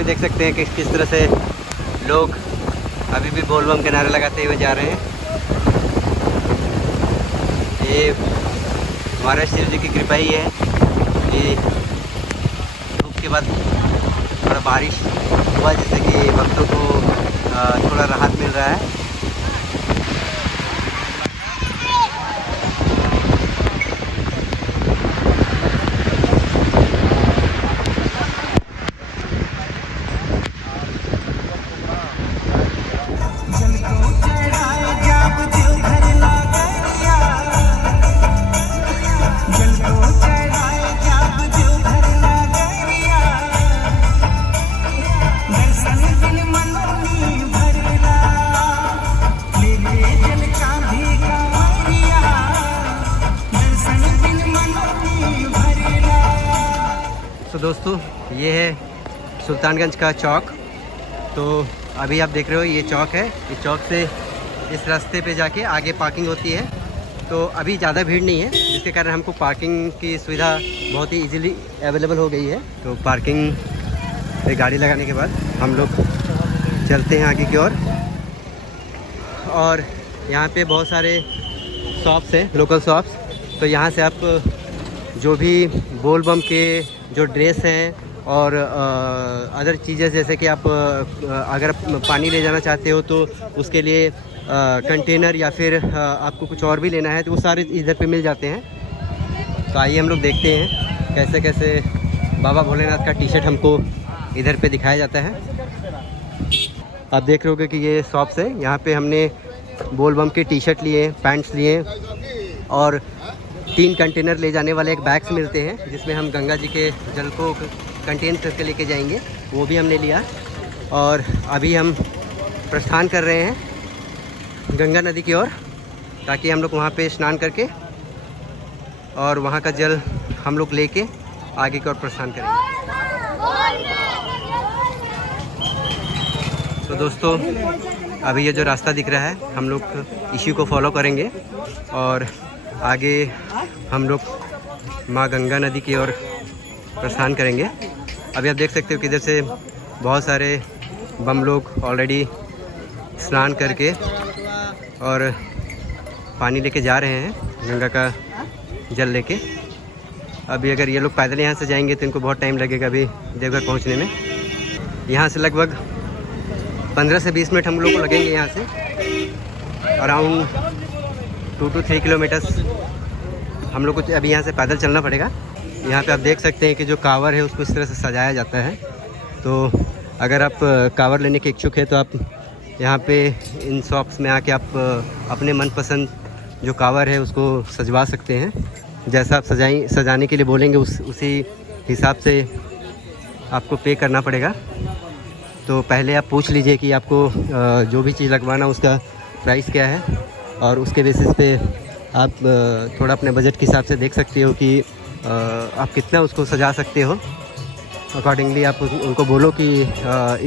तस्वीर देख सकते हैं कि किस तरह से लोग अभी भी बोल बम के नारे लगाते हुए जा रहे हैं। ये हमारे शिव जी की कृपा ही है कि धूप के बाद थोड़ा बारिश हुआ, जिससे कि भक्तों को थोड़ा राहत मिल रहा है। तो दोस्तों, ये है सुल्तानगंज का चौक। तो अभी आप देख रहे हो ये चौक है। इस चौक से इस रास्ते पे जाके आगे पार्किंग होती है। तो अभी ज़्यादा भीड़ नहीं है, जिसके कारण हमको पार्किंग की सुविधा बहुत ही इजीली अवेलेबल हो गई है। तो पार्किंग पे गाड़ी लगाने के बाद हम लोग चलते हैं आगे की ओर। और यहाँ पे बहुत सारे शॉप्स हैं, लोकल शॉप्स। तो यहाँ से आप जो भी बोल बम के जो ड्रेस हैं और अदर चीज़ें, जैसे कि आप अगर पानी ले जाना चाहते हो तो उसके लिए कंटेनर या फिर आपको कुछ और भी लेना है, तो वो सारे इधर पे मिल जाते हैं। तो आइए हम लोग देखते हैं कैसे कैसे बाबा भोलेनाथ का टी शर्ट हमको इधर पे दिखाया जाता है। आप देख रहे होगे कि ये शॉप्स है। यहाँ पे हमने बोल बम के टी शर्ट लिए, पैंट्स लिए और 3 कंटेनर ले जाने वाले एक बैग्स मिलते हैं, जिसमें हम गंगा जी के जल को कंटेन करके लेके जाएंगे, वो भी हमने लिया। और अभी हम प्रस्थान कर रहे हैं गंगा नदी की ओर, ताकि हम लोग वहाँ पे स्नान करके और वहाँ का जल हम लोग लेके आगे की ओर प्रस्थान करेंगे। तो दोस्तों, अभी ये जो रास्ता दिख रहा है, हम लोग इसी को फॉलो करेंगे और आगे हम लोग माँ गंगा नदी की ओर प्रस्थान करेंगे। अभी आप देख सकते हो कि इधर से बहुत सारे बम लोग ऑलरेडी स्नान करके और पानी लेके जा रहे हैं, गंगा का जल लेके। अभी अगर ये लोग पैदल यहाँ से जाएंगे तो इनको बहुत टाइम लगेगा अभी देवघर पहुँचने में। यहाँ से लगभग 15 से 20 मिनट हम लोग को लगेंगे। यहाँ से अराउंड 2 to 3 किलोमीटर्स हम लोग को अभी यहाँ से पैदल चलना पड़ेगा। यहाँ पे आप देख सकते हैं कि जो कांवर है उसको इस तरह से सजाया जाता है। तो अगर आप कांवर लेने के इच्छुक है तो आप यहाँ पे इन शॉप्स में आके आप अपने मनपसंद जो कांवर है उसको सजवा सकते हैं। जैसा आप सजाने के लिए बोलेंगे उसी हिसाब से आपको पे करना पड़ेगा। तो पहले आप पूछ लीजिए कि आपको जो भी चीज़ लगवाना उसका प्राइस क्या है, और उसके बेसिस पे आप थोड़ा अपने बजट के हिसाब से देख सकते हो कि आप कितना उसको सजा सकते हो। अकॉर्डिंगली आप उनको बोलो कि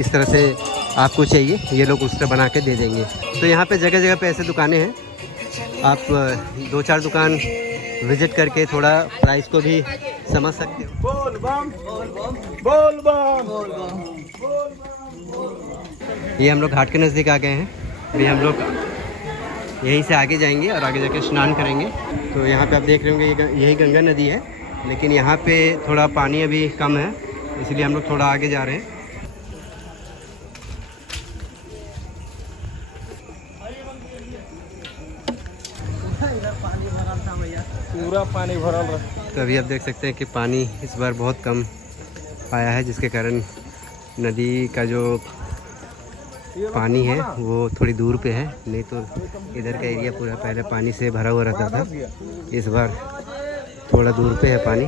इस तरह से आपको चाहिए, ये लोग उस तरह बना के दे देंगे। तो यहाँ पे जगह जगह पे ऐसे दुकानें हैं, आप 2-4 दुकान विज़िट करके थोड़ा प्राइस को भी समझ सकते हो। बोल बम, बोल बम, बोल बम, बोल बम। ये हम लोग घाट के नज़दीक आ गए हैं। अभी हम लोग यहीं से आगे जाएंगे और आगे जाके स्नान करेंगे। तो यहाँ पे आप देख रहे होंगे यही गंगा नदी है, लेकिन यहाँ पे थोड़ा पानी अभी कम है, इसलिए हम लोग थोड़ा आगे जा रहे हैं। पूरा पानी भरल रहा। तो अभी आप देख सकते हैं कि पानी इस बार बहुत कम आया है, जिसके कारण नदी का जो पानी है वो थोड़ी दूर पे है। नहीं तो इधर का एरिया पूरा पहले पानी से भरा हुआ रहता था। इस बार थोड़ा दूर पे है पानी।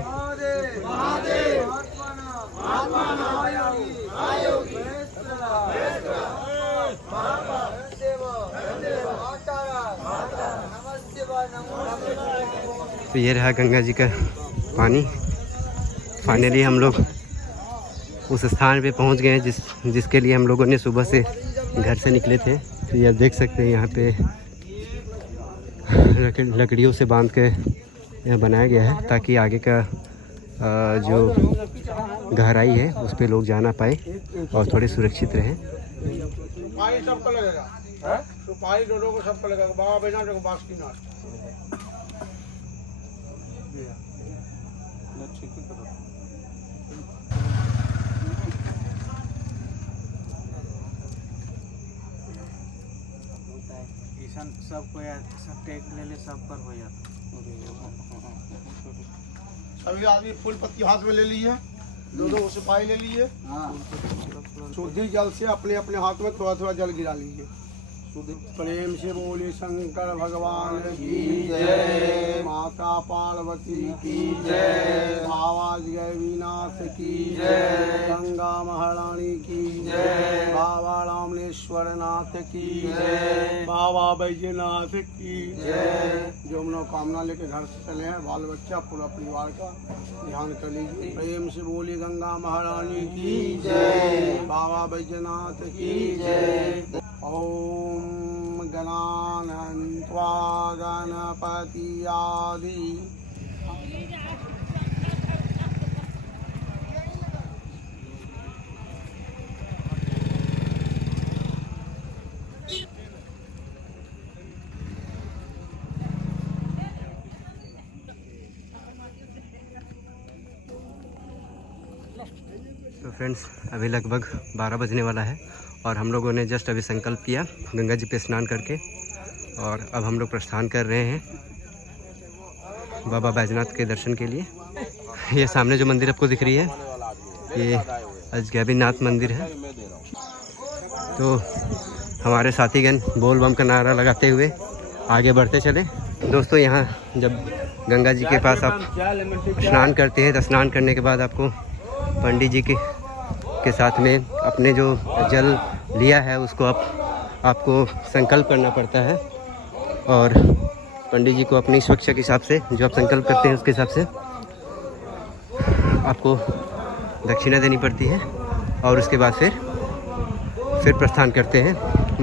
तो ये रहा गंगा जी का पानी। फाइनली हम लोग उस स्थान पे पहुंच गए जिसके लिए हम लोगों ने सुबह से घर से निकले थे। तो ये आप देख सकते हैं यहाँ पे लकड़ियों से बांध के यहाँ बनाया गया है, ताकि आगे का जो गहराई है उस पे लोग जा ना पाए और थोड़े सुरक्षित रहें। सुपारी सबको लगेगा, सुपारी दोनों को सबको लगेगा। बाबा बैजनाथ को बासुकीनाथ। सबको सब टेक ले ले, सब पर हो जाता। सभी आदमी फूल पत्ती हाथ में ले लिए, दो दो सुपारी ले लिए। शुद्धि जल से अपने अपने हाथ में थोड़ा थोड़ा जल गिरा लीजिए। प्रेम से बोले शंकर भगवान की जय, माता पार्वती की जय, बाबा गैवीनाथ की जय, गंगा महारानी की जय, बाबा रामनेश्वर नाथ की जय, बाबा बैजनाथ की जय। जो मनोकामना लेके घर से चले हैं, बाल बच्चा पूरा परिवार का ध्यान कर लीजिए। प्रेम से बोली गंगा महारानी की जय, बाबा बैजनाथ की जय। ओम गणानन्त्वा गणपति आदि। तो फ्रेंड्स अभी लगभग 12 बजने वाला है और हम लोगों ने जस्ट अभी संकल्प किया गंगा जी पे स्नान करके, और अब हम लोग प्रस्थान कर रहे हैं बाबा बैजनाथ के दर्शन के लिए। ये सामने जो मंदिर आपको दिख रही है ये अजगैबीनाथ मंदिर है। तो हमारे साथीगण बोल बम का नारा लगाते हुए आगे बढ़ते चले। दोस्तों यहाँ जब गंगा जी के पास आप स्नान करते हैं तो स्नान करने के बाद आपको पंडित जी के साथ में अपने जो जल लिया है उसको आपको संकल्प करना पड़ता है, और पंडित जी को अपनी सुरक्षा के हिसाब से जो आप संकल्प करते हैं उसके हिसाब से आपको दक्षिणा देनी पड़ती है, और उसके बाद फिर प्रस्थान करते हैं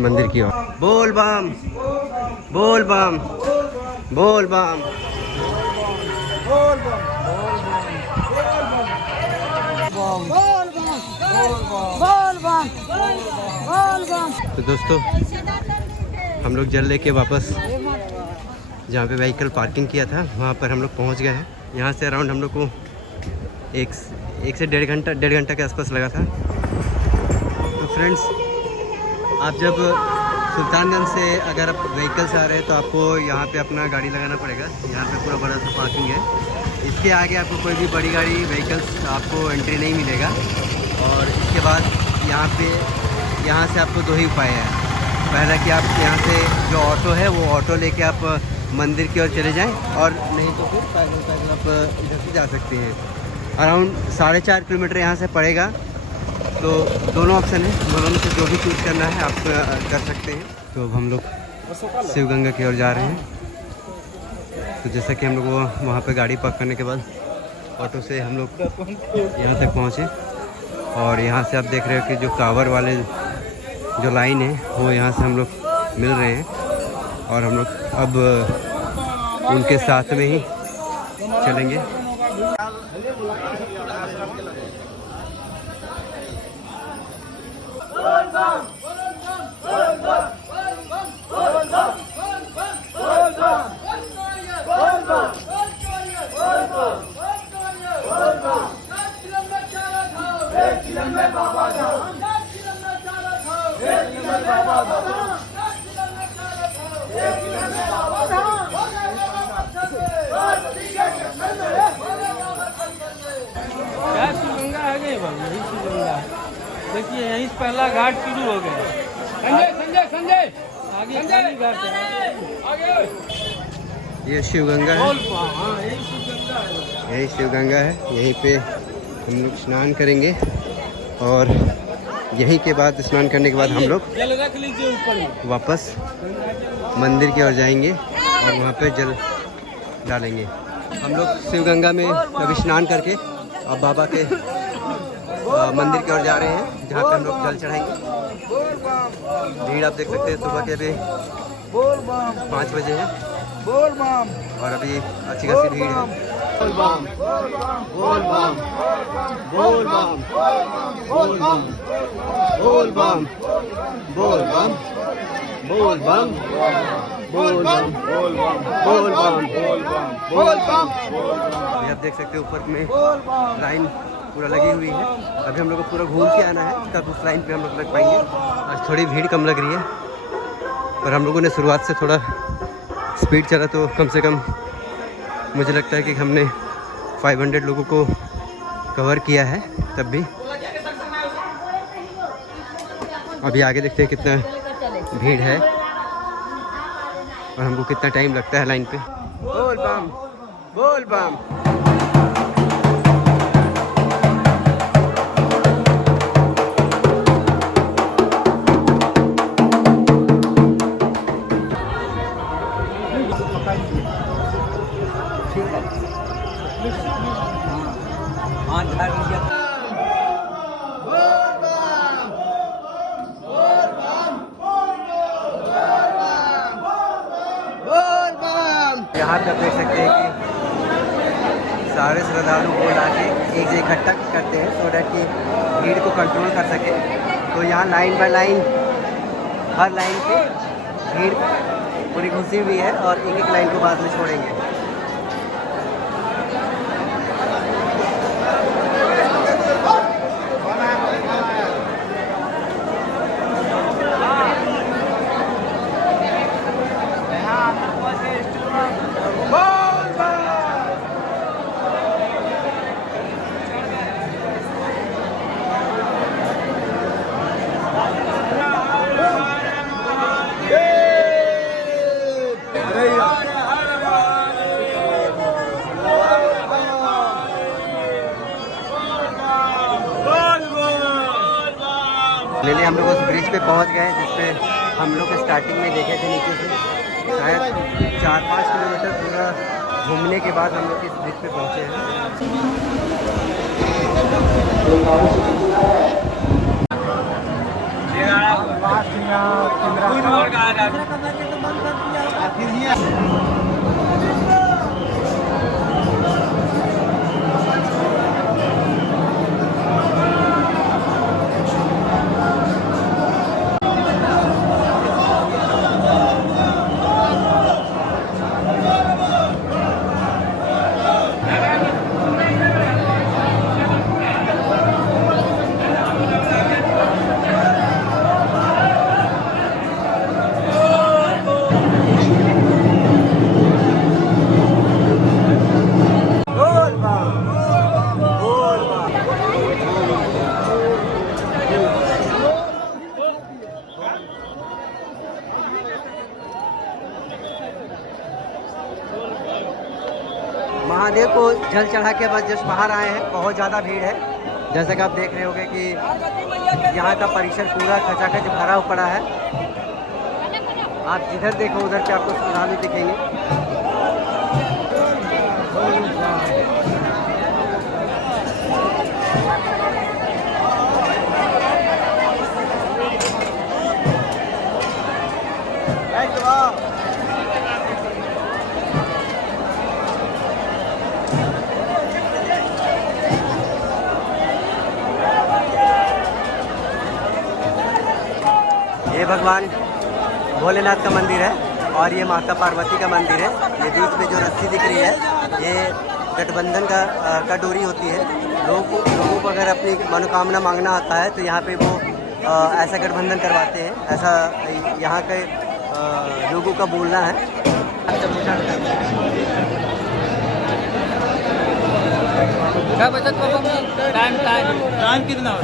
मंदिर की ओर। बोल बम बोल बम बोल बम बोल बम। तो दोस्तों हम लोग जल लेके वापस जहाँ पे व्हीकल पार्किंग किया था वहाँ पर हम लोग पहुँच गए हैं। यहाँ से अराउंड हम लोग को एक से डेढ़ घंटा के आसपास लगा था। तो फ्रेंड्स आप जब सुल्तानगंज से अगर आप व्हीकल से आ रहे हैं तो आपको यहाँ पे अपना गाड़ी लगाना पड़ेगा। यहाँ पे पूरा बड़ा सा पार्किंग है। इसके आगे आपको कोई भी बड़ी गाड़ी व्हीकल्स आपको एंट्री नहीं मिलेगा। और इसके बाद यहाँ से आपको दो ही उपाय है। पहला कि आप यहाँ से जो ऑटो है वो ऑटो लेके आप मंदिर की ओर चले जाएं, और नहीं तो फिर पैदल आप इधर से जा सकते हैं। अराउंड 4.5 किलोमीटर यहाँ से पड़ेगा। तो दोनों ऑप्शन है, दोनों में से जो भी चूज़ करना है आप कर सकते हैं। तो अब हम लोग शिव गंगा की ओर जा रहे हैं। तो जैसा कि हम लोग वहाँ पे गाड़ी पार्क करने के बाद ऑटो से हम लोग यहाँ तक पहुँचे, और यहाँ से आप देख रहे हो कि जो कांवर वाले जो लाइन है वो यहाँ से हम लोग मिल रहे हैं, और हम लोग अब उनके साथ में ही चलेंगे। देखिए यहीं से पहला घाट शुरू हो गया। संजय आगे घाट है। ये शिव गंगा है, यही शिव गंगा है। यहीं पे हम लोग स्नान करेंगे, और यहीं के बाद स्नान करने के बाद हम लोग जल रख लीजिए ऊपर वापस मंदिर की ओर जाएंगे और वहाँ पे जल डालेंगे। हम लोग शिव गंगा में अभी स्नान करके अब बाबा के मंदिर की ओर जा रहे हैं, जहाँ पे हम लोग जल चढ़ाएंगे। भीड़ आप देख सकते हैं, सुबह के अभी 5 बजे है। और अभी अच्छी खासी भीड़ है। बोल बम बोल बम बोल बम बोल बम बोल बम बोल बम बोल बम बोल बम बोल बम बोल बम बोल बम। अभी आप देख सकते हो ऊपर में लाइन पूरा लगी हुई है। अभी हम लोग को पूरा घूम के आना है, तब उस लाइन पे हम लोग लग पाएंगे। आज थोड़ी भीड़ कम लग रही है, पर हम लोगों ने शुरुआत से थोड़ा स्पीड चला तो कम से कम मुझे लगता है कि हमने 500 लोगों को कवर किया है तब भी। अभी आगे देखते हैं कितना भीड़ है और हमको कितना टाइम लगता है लाइन पे। बोल बम बोल बम। यहाँ पे आप देख सकते हैं कि सारे श्रद्धालु को ला के एक जगह इकट्ठा करते हैं सो डैट कि भीड़ को कंट्रोल कर सके। तो यहाँ line by line her line पे भीड़ पूरी घुसी हुई है और एक एक लाइन को बाद में छोड़ेंगे। फाइनली हम लोग उस ब्रिज पे पहुंच गए जिसपे हम लोग स्टार्टिंग में देखे थे नीचे से शायद 4-5 किलोमीटर पूरा घूमने के बाद हम लोग इस ब्रिज पे पहुंचे हैं। महादेव को जल चढ़ा के बस जस्ट बाहर आए हैं। बहुत ज़्यादा भीड़ है, जैसा कि आप देख रहे होंगे कि यहाँ का परिसर पूरा खचाखच भरा पड़ा है। आप जिधर देखो उधर पे आपको श्रद्धालु दिखेंगे। ये भगवान भोलेनाथ का मंदिर है और ये माता पार्वती का मंदिर है। ये बीच में जो रस्सी दिख रही है ये गठबंधन का डोरी होती है। लोगों को अगर अपनी मनोकामना मांगना आता है तो यहाँ पे वो ऐसा गठबंधन करवाते हैं। ऐसा यहाँ के लोगों का बोलना है। क्या बचत टाइम कितना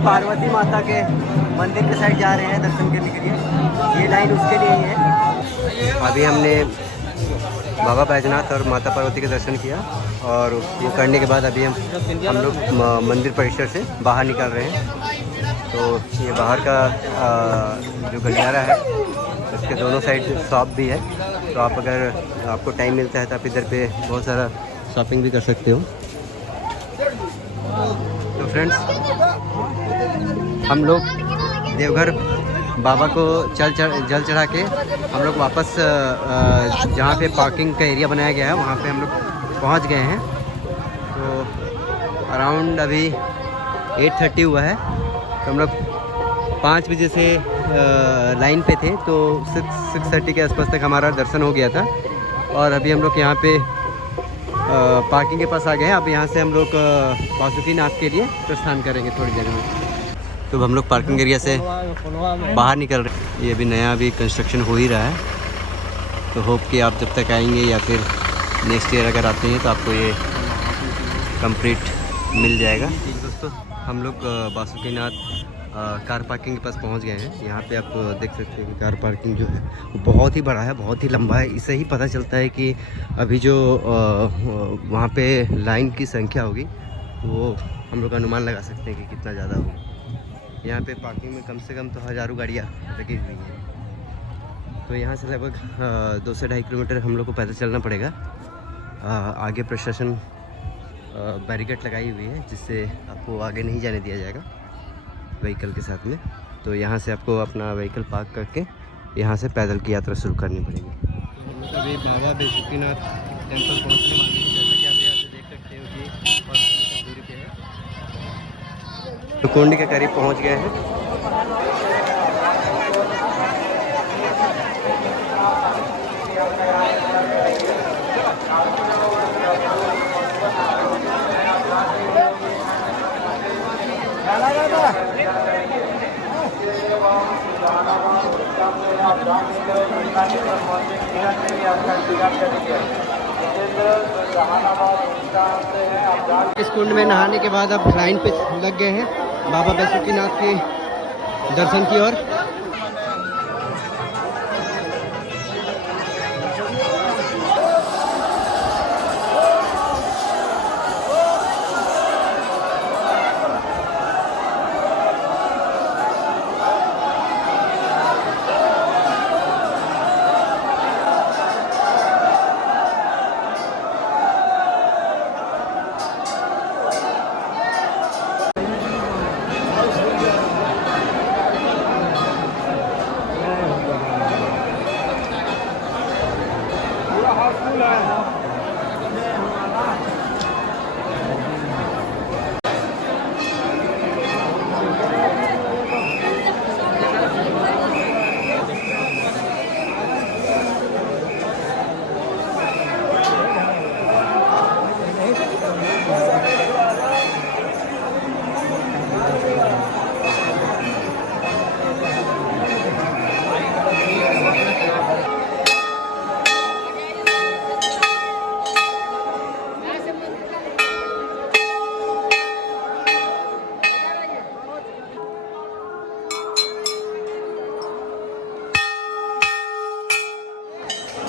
पार्वती माता के मंदिर के साइड जा रहे हैं दर्शन करने के लिए। ये लाइन उसके लिए ही है। अभी हमने बाबा बैजनाथ और माता पार्वती के दर्शन किया और वो करने के बाद अभी हम लोग मंदिर परिसर से बाहर निकल रहे हैं। तो तो ये बाहर का जो गलियारा है इसके दोनों साइड शॉप भी है, तो आप अगर आपको टाइम मिलता है तो आप इधर पे बहुत सारा शॉपिंग भी कर सकते हो। तो फ्रेंड्स, हम लोग देवघर बाबा को जल चढ़ा के हम लोग वापस जहाँ पे पार्किंग का एरिया बनाया गया है वहाँ पे हम लोग पहुँच गए हैं। तो अराउंड अभी 8:30 हुआ है, तो हम लोग 5 बजे से लाइन पे थे, तो 6:30 के आसपास तक हमारा दर्शन हो गया था। और अभी हम लोग यहाँ पे पार्किंग के पास आ गए हैं। अब यहाँ से हम लोग बासुकीनाथ के लिए प्रस्थान करेंगे थोड़ी देर में। तो हम लोग पार्किंग एरिया से बाहर निकल रहे हैं। ये अभी नया अभी कंस्ट्रक्शन हो ही रहा है, तो होप कि आप जब तक आएंगे या फिर नेक्स्ट ईयर अगर आते हैं तो आपको ये कंप्लीट मिल जाएगा। दोस्तों, हम लोग बासुकीनाथ कार पार्किंग के पास पहुंच गए हैं। यहाँ पे आप देख सकते हैं कि कार पार्किंग जो है वो बहुत ही बड़ा है, बहुत ही लंबा है। इससे ही पता चलता है कि अभी जो वहाँ पे लाइन की संख्या होगी वो हम लोग अनुमान लगा सकते हैं कि कितना ज़्यादा होगी। यहाँ पे पार्किंग में कम से कम तो हज़ारों गाड़ियाँ लगी हुई हैं। तो यहाँ से लगभग 2 से 2.5 किलोमीटर हम लोग को पैदल चलना पड़ेगा। आगे प्रशासन बैरिकेड लगाई हुई है जिससे आपको आगे नहीं जाने दिया जाएगा व्हीकल के साथ में। तो यहाँ से आपको अपना व्हीकल पार्क करके यहाँ से पैदल की यात्रा शुरू करनी पड़ेगी। अभी बाबा बासुकीनाथ टेम्पल पहुँचने वाले हैं। जैसा कि आप यहाँ से देख सकते हो कि 5 किलोमीटर दूरी पे है, तो कुंड के करीब पहुँच गए हैं। इस कुंड में नहाने के बाद अब लाइन पे लग गए हैं बाबा बासुकीनाथ के दर्शन की ओर।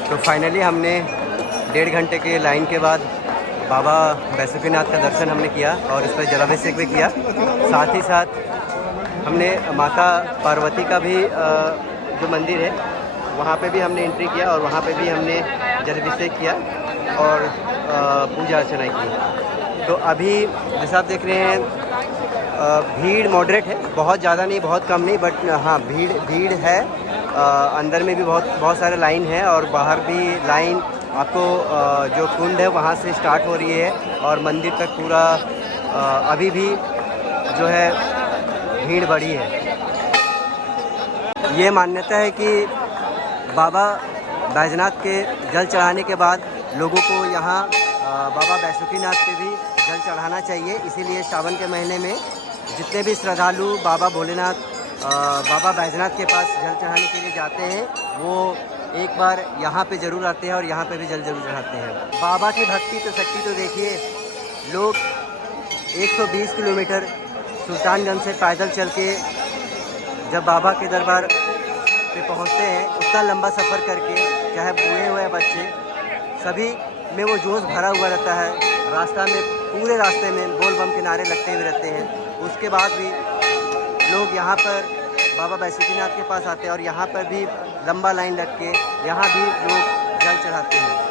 तो फाइनली हमने 1.5 घंटे के लाइन के बाद बाबा बासुकीनाथ का दर्शन हमने किया और इस पर जलाभिषेक भी किया। साथ ही साथ हमने माता पार्वती का भी जो मंदिर है वहाँ पे भी हमने एंट्री किया और वहाँ पे भी हमने जलाभिषेक किया और पूजा अर्चना की। तो अभी जैसा आप देख रहे हैं भीड़ मॉडरेट है, बहुत ज़्यादा नहीं बहुत कम नहीं, बट हाँ भीड़ है। अंदर में भी बहुत सारे लाइन है और बाहर भी लाइन आपको जो कुंड है वहाँ से स्टार्ट हो रही है और मंदिर तक पूरा अभी भी जो है भीड़ बढ़ी है। ये मान्यता है कि बाबा बैजनाथ के जल चढ़ाने के बाद लोगों को यहाँ बाबा बासुकीनाथ पे भी जल चढ़ाना चाहिए। इसीलिए सावन के महीने में जितने भी श्रद्धालु बाबा भोलेनाथ बाबा बैजनाथ के पास जल चढ़ाने के लिए जाते हैं वो एक बार यहाँ पे ज़रूर आते हैं और यहाँ पे भी जल ज़रूर चढ़ाते हैं। बाबा की भक्ति तो शक्ति तो देखिए, लोग 120 किलोमीटर सुल्तानगंज से पैदल चल के जब बाबा के दरबार पे पहुँचते हैं, उतना लंबा सफ़र करके, चाहे बूढ़े हुए बच्चे, सभी में वो जोश भरा हुआ रहता है। रास्ता में पूरे रास्ते में बोल बम के नारे लगते हुए रहते हैं। उसके बाद भी लोग यहाँ पर बाबा बैजूनाथ के पास आते हैं और यहाँ पर भी लंबा लाइन लग के यहाँ भी लोग जल चढ़ाते हैं।